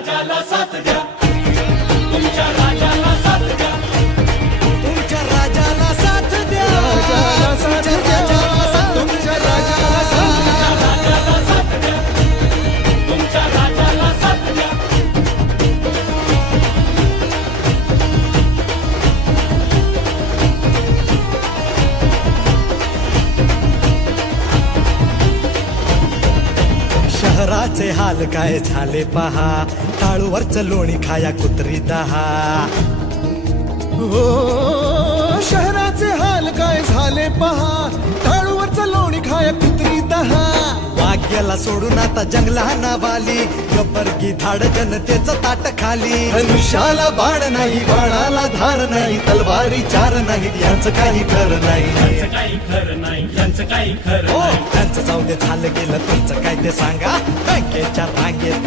राजाला साथ द्या, तुमच्या राजाला साथ द्या, तुमच्या राजाला साथ द्या, राजाला साथ द्या, तुमच्या राजाला साथ द्या. राजाला साथ द्या, तुमच्या राजाला साथ द्या. शहराचे हाल काय झाले पहा, टाळूवरचं लोणी खाया कुत्री दहा. हो शहराचे हाल काय झाले पहा, टाळूवरचं लोणी खाया कुत्री दहा. वाघ्याला सोडून आता जंगलाना वाली, गब्बरगी धाड जनतेचं ताट खाली. धनुष्याला बाण नाही, बाणाला धार नाही, तलवारी चार नाहीत, यांचं काही खरं नाही. यांचं काही खरं नाही, यांचं काही खरं हो नाही. त्यांचं जाऊ दे, झालं गेलं तुमचं काय ते सांगा. बँकेच्या रांगेत